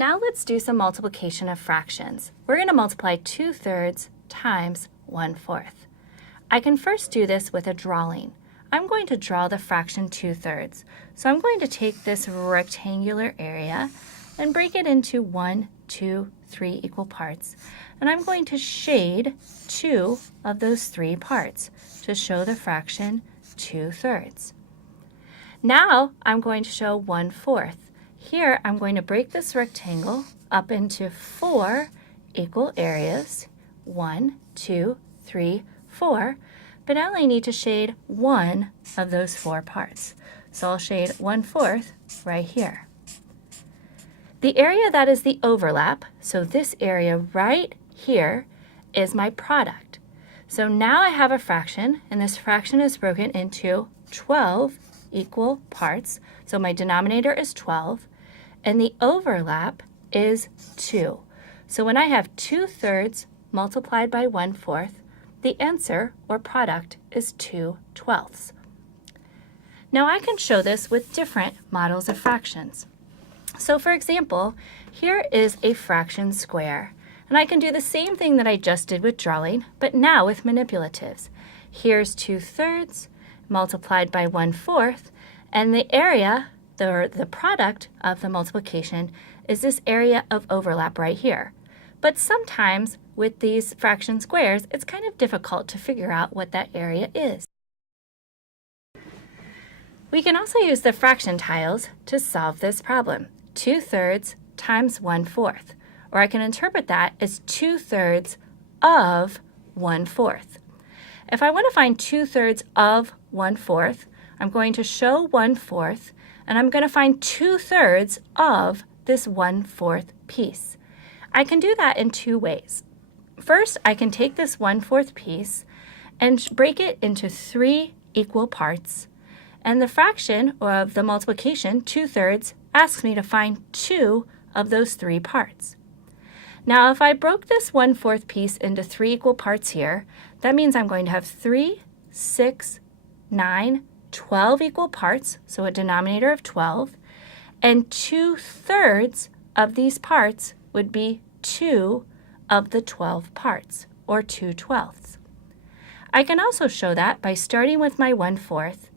Now let's do some multiplication of fractions. We're going to multiply 2/3 times 1/4. I can first do this with a drawing. I'm going to draw the fraction 2/3. So I'm going to take this rectangular area and break it into 1, 2, 3 equal parts. And I'm going to shade 2 of those 3 parts to show the fraction 2/3. Now I'm going to show 1/4. Here I'm going to break this rectangle up into 4 equal areas, 1, 2, 3, 4, but I only need to shade 1 of those 4 parts. So I'll shade 1/4 right here. The area that is the overlap, so this area right here, is my product. So now I have a fraction, and this fraction is broken into 12 equal parts. So my denominator is 12, and the overlap is 2. So when I have 2/3 multiplied by 1/4, the answer, or product, is 2/12. Now I can show this with different models of fractions. So for example, here is a fraction square, and I can do the same thing that I just did with drawing, but now with manipulatives. Here's 2/3 multiplied by 1/4, and the area, the product of the multiplication, is this area of overlap right here. But sometimes with these fraction squares, it's kind of difficult to figure out what that area is. We can also use the fraction tiles to solve this problem. 2/3 times 1/4, or I can interpret that as 2/3 of 1/4. If I want to find 2/3 of 1/4, I'm going to show 1/4, and I'm going to find 2/3 of this 1/4 piece. I can do that in 2 ways. First, I can take this 1/4 piece and break it into 3 equal parts, and the fraction of the multiplication, 2/3, asks me to find 2 of those 3 parts. Now, if I broke this 1/4 piece into 3 equal parts here, that means I'm going to have 3, 6, 9, 12 equal parts, so a denominator of 12, and 2/3 of these parts would be 2 of the 12 parts, or 2/12. I can also show that by starting with my 1/4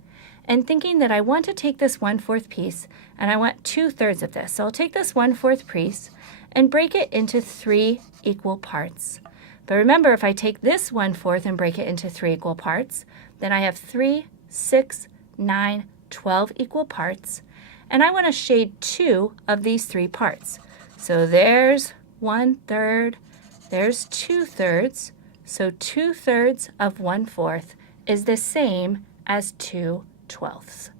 and thinking that I want to take this 1/4 piece and I want 2/3 of this. So I'll take this 1/4 piece and break it into 3 equal parts. But remember, if I take this 1/4 and break it into 3 equal parts, then I have 3, 6, 9, 12 equal parts, and I want to shade 2 of these 3 parts. So there's 1/3, there's 2/3, so 2/3 of 1/4 is the same as 2/12.